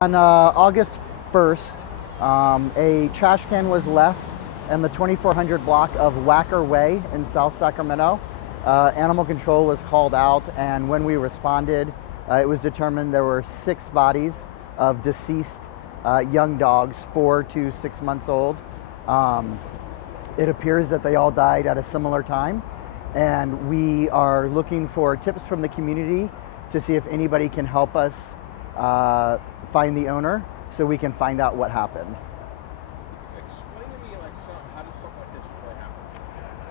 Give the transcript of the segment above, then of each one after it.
On August 1st, a trash can was left in the 2400 block of Wacker Way in South Sacramento. Animal control was called out, and when we responded, it was determined there were 6 bodies of deceased young dogs, 4 to 6 months old. It appears that they all died at a similar time, and we are looking for tips from the community to see if anybody can help us find the owner so we can find out what happened. Explain to me, how does something like this usually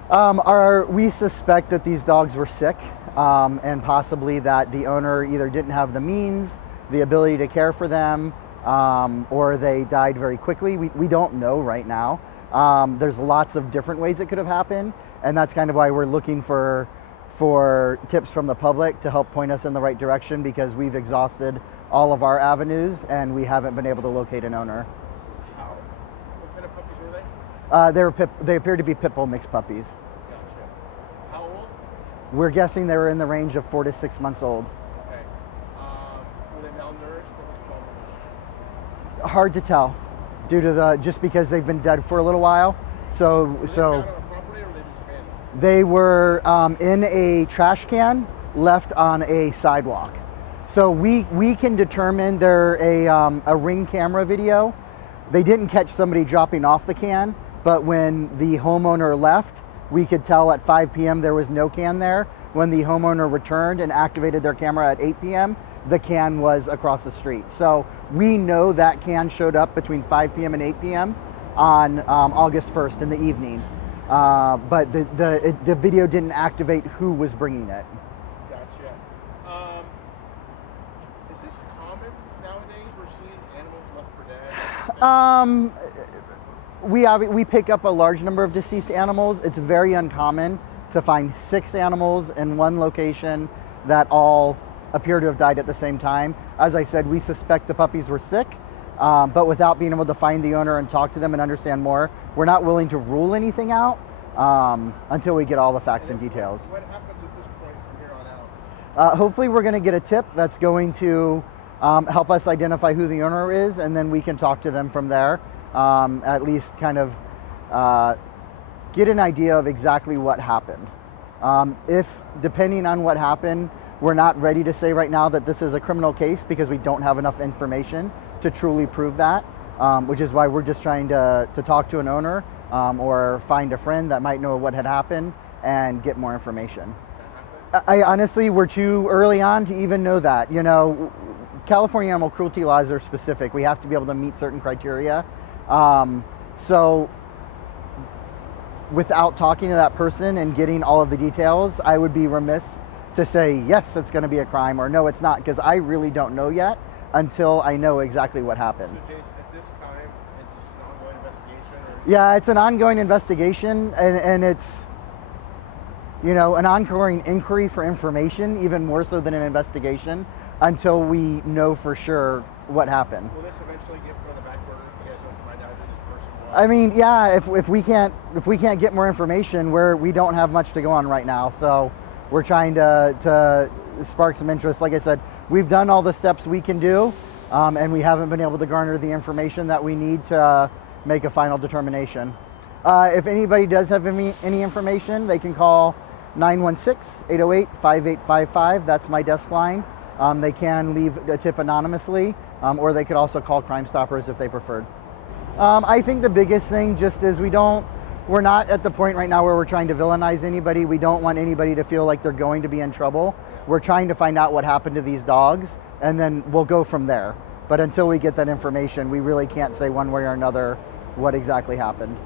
happen? We suspect that these dogs were sick, and possibly that the owner either didn't have the means, the ability to care for them, or they died very quickly. We don't know right now. There's lots of different ways it could have happened, and that's kind of why we're looking for tips from the public to help point us in the right direction, because we've exhausted all of our avenues and we haven't been able to locate an owner. How? What kind of puppies were they? They appear to be pit bull mixed puppies. Gotcha. How old? We're guessing they were in the range of 4 to 6 months old. Okay. Were they malnourished? What was the problem? Hard to tell, due to just because they've been dead for a little while. Were they found on a property, or were they just abandoned? They were in a trash can left on a sidewalk. So we can determine they're a Ring camera video. They didn't catch somebody dropping off the can, but when the homeowner left, we could tell at 5 p.m. there was no can there. When the homeowner returned and activated their camera at 8 p.m., the can was across the street. So we know that can showed up between 5 p.m. and 8 p.m. on August 1st in the evening. But the video didn't activate who was bringing it. Gotcha. Is this common nowadays? We're seeing animals left for dead? We pick up a large number of deceased animals. It's very uncommon to find 6 animals in one location that all appear to have died at the same time. As I said, we suspect the puppies were sick, but without being able to find the owner and talk to them and understand more, we're not willing to rule anything out until we get all the facts and details. What happens at this point from here on out? Hopefully we're going to get a tip that's going to help us identify who the owner is, and then we can talk to them from there. At least kind of get an idea of exactly what happened. If, depending on what happened, we're not ready to say right now that this is a criminal case because we don't have enough information to truly prove that, which is why we're just trying to talk to an owner or find a friend that might know what had happened and get more information. I honestly, we're too early on to even know that. You know, California animal cruelty laws are specific. We have to be able to meet certain criteria. So without talking to that person and getting all of the details, I would be remiss to say, yes, it's going to be a crime, or no, it's not, because I really don't know yet until I know exactly what happened. So Jason, at this time, is this an ongoing investigation? Yeah, it's an ongoing investigation, and it's, you know, an ongoing inquiry for information, even more so than an investigation, until we know for sure what happened. Will this eventually get put on the back burner if you guys don't find out who this person was? I mean, yeah, if we can't get more information, we don't have much to go on right now. So we're trying to spark some interest. Like I said, we've done all the steps we can do, and we haven't been able to garner the information that we need to make a final determination. If anybody does have any information, they can call 916-808-5855. That's my desk line. They can leave a tip anonymously, or they could also call Crime Stoppers if they preferred. I think the biggest thing just is we're not at the point right now where we're trying to villainize anybody. We don't want anybody to feel like they're going to be in trouble. We're trying to find out what happened to these dogs, and then we'll go from there. But until we get that information, we really can't say one way or another what exactly happened.